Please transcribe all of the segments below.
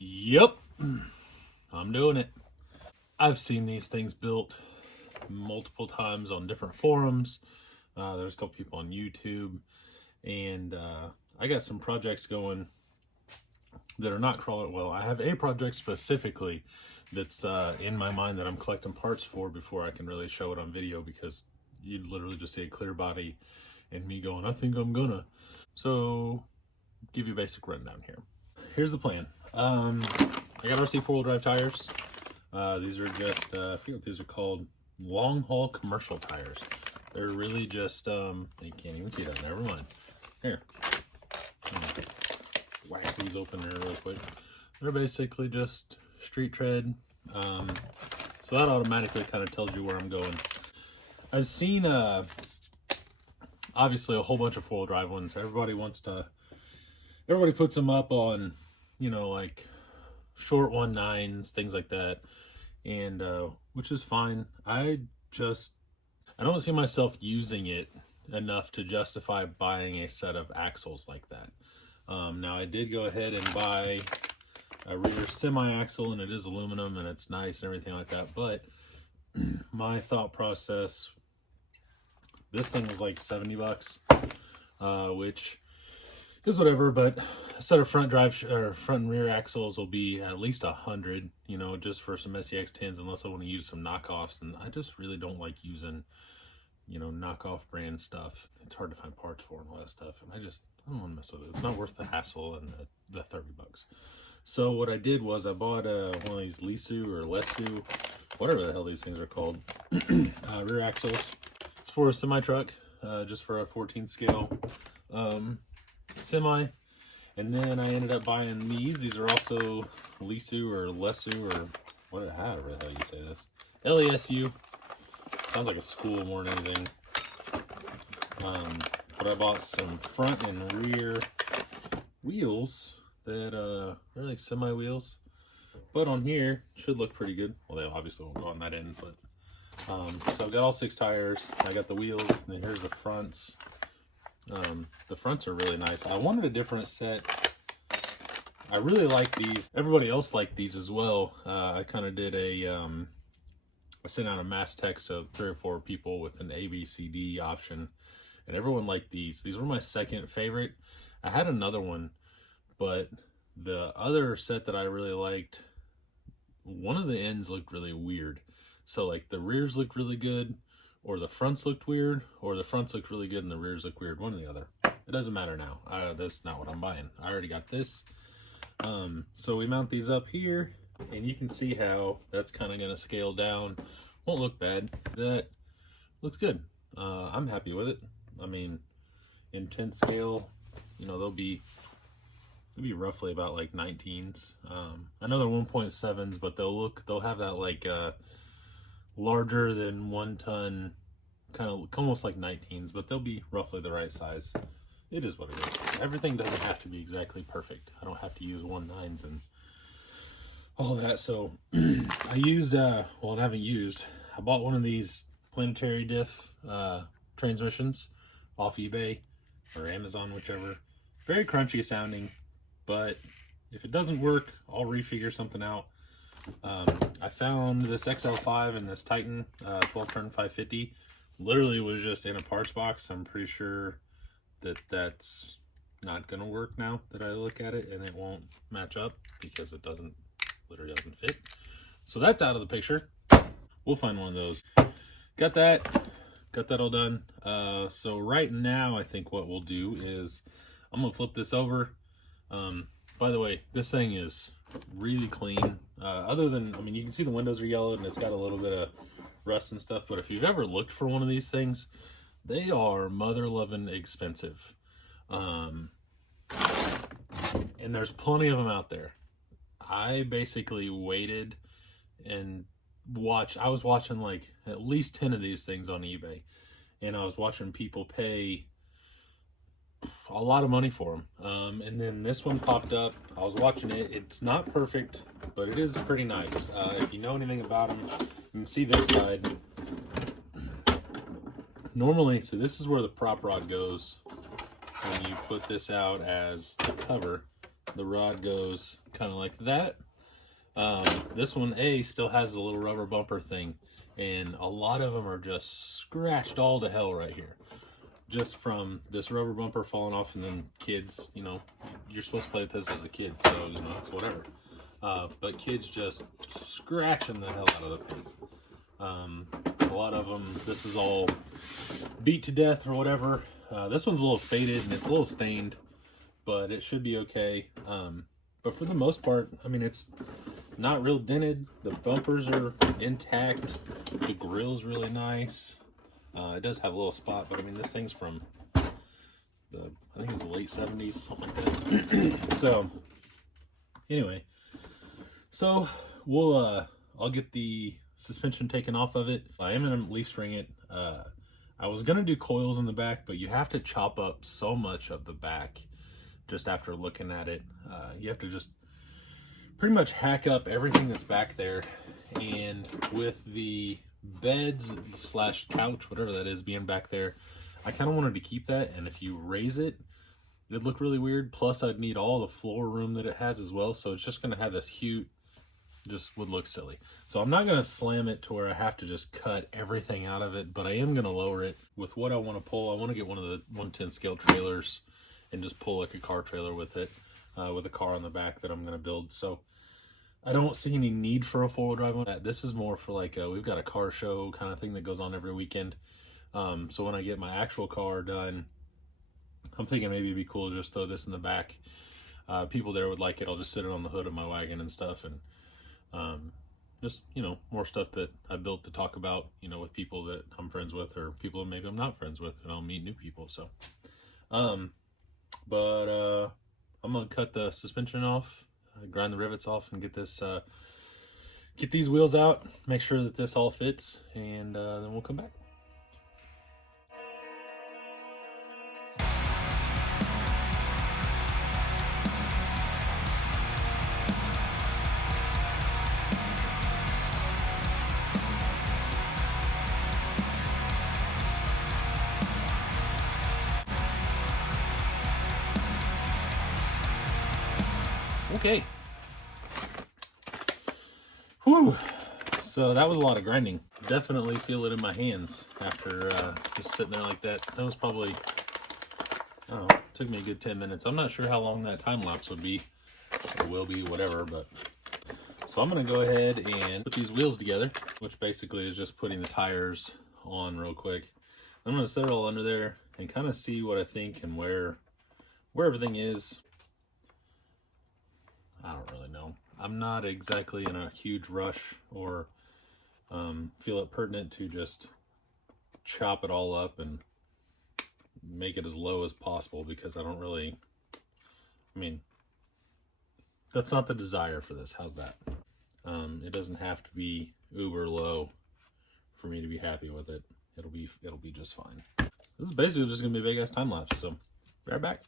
Yep, I'm doing it. I've seen these things built multiple times on different forums. There's a couple people on YouTube, and I got some projects going that are not crawler. Well, I have a project specifically that's in my mind that I'm collecting parts for before I can really show it on video, because you'd literally just see a clear body and me going, I think I'm gonna. So, give you a basic rundown here. Here's the plan. I got RC four-wheel drive tires. These are just, I forget what these are called, long haul commercial tires. They're really just, you can't even see that, never mind. Here. Whack these open there real quick. They're basically just street tread. So that automatically kind of tells you where I'm going. I've seen, obviously a whole bunch of four-wheel drive ones. Everybody puts them up on, you know, like short 1.9s, things like that, and which is fine. I don't see myself using it enough to justify buying a set of axles like that. Now I did go ahead and buy a rear semi-axle, and it is aluminum and it's nice and everything like that, but my thought process, this thing was like 70 bucks, which is whatever, but a set of front and rear axles will be at least 100, you know, just for some SEX 10s, unless I want to use some knockoffs. And I just really don't like using, you know, knockoff brand stuff. It's hard to find parts for and all that stuff, and I don't want to mess with it. It's not worth the hassle and the 30 bucks. So what I did was I bought one of these Lisu or Lesu, whatever the hell these things are called, rear axles. It's for a semi truck, just for a 14 scale semi. And then I ended up buying these. These are also Lisu or Lesu, or however the hell you say this. LESU. Sounds like a school more than anything. But I bought some front and rear wheels that are like semi wheels. But on here, should look pretty good. Well, they obviously won't go on that end, but so I've got all 6 tires. I got the wheels, and then here's the fronts. The fronts are really nice. I wanted a different set. I really like these. Everybody else liked these as well. I kind of did I sent out a mass text to 3 or 4 people with an ABCD option, and everyone liked these. These were my second favorite. I had another one, but the other set that I really liked, one of the ends looked really weird. So like the rears looked really good, or the fronts looked weird, or the fronts looked really good and the rears looked weird. One or the other. It doesn't matter now. That's not what I'm buying. I already got this. So we mount these up here, and you can see how that's kind of going to scale down. Won't look bad. That looks good. I'm happy with it. I mean, in 10th scale, you know, they'll be roughly about like 19s. I know they're 1.7s, but they'll have that like larger than 1 ton, kind of almost like 19s, but they'll be roughly the right size. It is what it is. Everything doesn't have to be exactly perfect. I don't have to use 1.9s and all that. So I used, I bought one of these planetary diff transmissions off eBay or Amazon, whichever. Very crunchy sounding, but if it doesn't work, I'll refigure something out. I found this XL5 and this Titan 12 turn 550 literally was just in a parts box. I'm pretty sure that that's not gonna work now that I look at it, and it won't match up because it literally doesn't fit. So that's out of the picture. We'll find one of those. Got that all done. So right now I think what we'll do is I'm gonna flip this over. By the way, this thing is really clean. Other than, I mean, you can see the windows are yellow and it's got a little bit of rust and stuff, but if you've ever looked for one of these things, they are mother-loving expensive. And there's plenty of them out there. I basically waited and I was watching like at least 10 of these things on eBay, and I was watching people pay a lot of money for them. And then this one popped up. I was watching it. It's not perfect, but it is pretty nice. If you know anything about them, you can see this side. Normally, so this is where the prop rod goes when you put this out as the cover. the rod goes kind of like that. This one still has the little rubber bumper thing, and a lot of them are just scratched all to hell right here, just from this rubber bumper falling off. And then kids, you know, you're supposed to play with this as a kid, so you know it's whatever. But kids just scratching the hell out of the paint. A lot of them, this is all beat to death or whatever. This one's a little faded and it's a little stained, but it should be okay. But for the most part, I mean, it's not real dented. The bumpers are intact. The grill's really nice. It does have a little spot, but I mean, this thing's from I think it's the late 70s, something like that. So anyway, so I'll get the suspension taken off of it. I am gonna leaf spring it. I was gonna do coils in the back, but you have to chop up so much of the back. Just after looking at it, you have to just pretty much hack up everything that's back there. And with the beds / couch, whatever that is, being back there, I kind of wanted to keep that. And if you raise it, it'd look really weird. Plus, I'd need all the floor room that it has as well. So it's just going to have this huge, just would look silly. So I'm not going to slam it to where I have to just cut everything out of it, but I am going to lower it with what I want to pull. I want to get one of the 110 scale trailers and just pull like a car trailer with it, with a car on the back that I'm going to build. So I don't see any need for a 4-wheel drive on that. This is more for like we've got a car show kind of thing that goes on every weekend. So when I get my actual car done, I'm thinking maybe it'd be cool to just throw this in the back. People there would like it. I'll just sit it on the hood of my wagon and stuff, and just, you know, more stuff that I built to talk about, you know, with people that I'm friends with or people that maybe I'm not friends with, and I'll meet new people. So but I'm gonna cut the suspension off, grind the rivets off, and get this get these wheels out, make sure that this all fits, and then we'll come back. Okay. Whew. So that was a lot of grinding. Definitely feel it in my hands after just sitting there like that. That was probably, I don't know, it took me a good 10 minutes. I'm not sure how long that time lapse would be, or will be, whatever, but. So I'm gonna go ahead and put these wheels together, which basically is just putting the tires on real quick. I'm gonna set it all under there and kind of see what I think and where everything is. I don't really know. I'm not exactly in a huge rush or feel it pertinent to just chop it all up and make it as low as possible, because I don't really, I mean, that's not the desire for this. How's that? It doesn't have to be uber low for me to be happy with it. It'll be just fine. This is basically just gonna be a big ass time lapse, so be right back.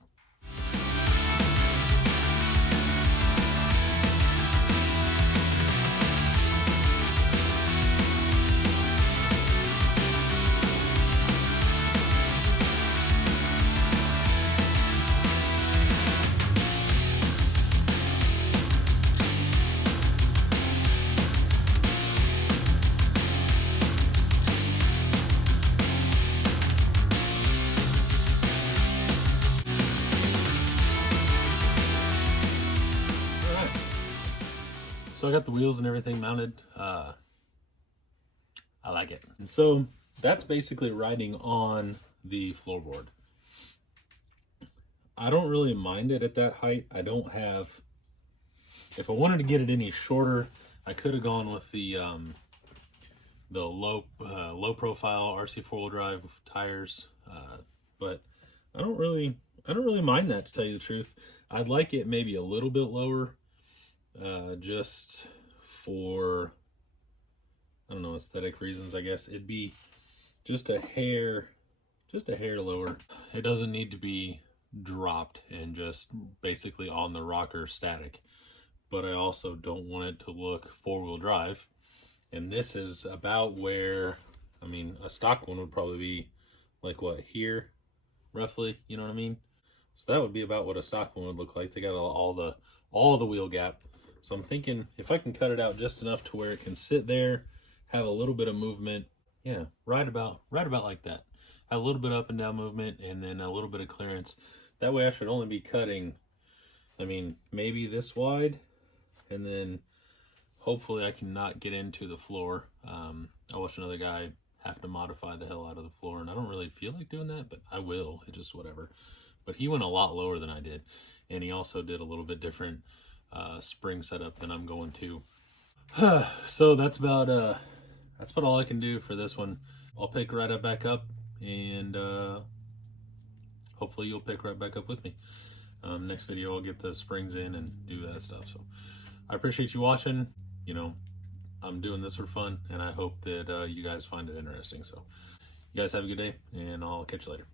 So I got the wheels and everything mounted. I like it. And so that's basically riding on the floorboard. I don't really mind it at that height. I don't have, if I wanted to get it any shorter, I could have gone with the low profile RC 4-wheel drive tires. But I don't really mind that, to tell you the truth. I'd like it maybe a little bit lower. Just for, I don't know, aesthetic reasons, I guess. It'd be just a hair lower. It doesn't need to be dropped and just basically on the rocker static, but I also don't want it to look 4-wheel drive. And this is about where, I mean, a stock one would probably be like, what, here roughly, you know what I mean? So that would be about what a stock one would look like. They got all the wheel gap. So I'm thinking if I can cut it out just enough to where it can sit there, have a little bit of movement, yeah, right about like that. Have a little bit up and down movement, and then a little bit of clearance. That way I should only be cutting, I mean, maybe this wide, and then hopefully I can not get into the floor. I watched another guy have to modify the hell out of the floor, and I don't really feel like doing that, but I will. It just whatever. But he went a lot lower than I did, and he also did a little bit different spring setup than I'm going to. So that's about all I can do for this one. I'll pick right up back up, and hopefully you'll pick right back up with me. Next video I'll get the springs in and do that stuff. So I appreciate you watching. You know, I'm doing this for fun, and I hope that you guys find it interesting. So you guys have a good day, and I'll catch you later.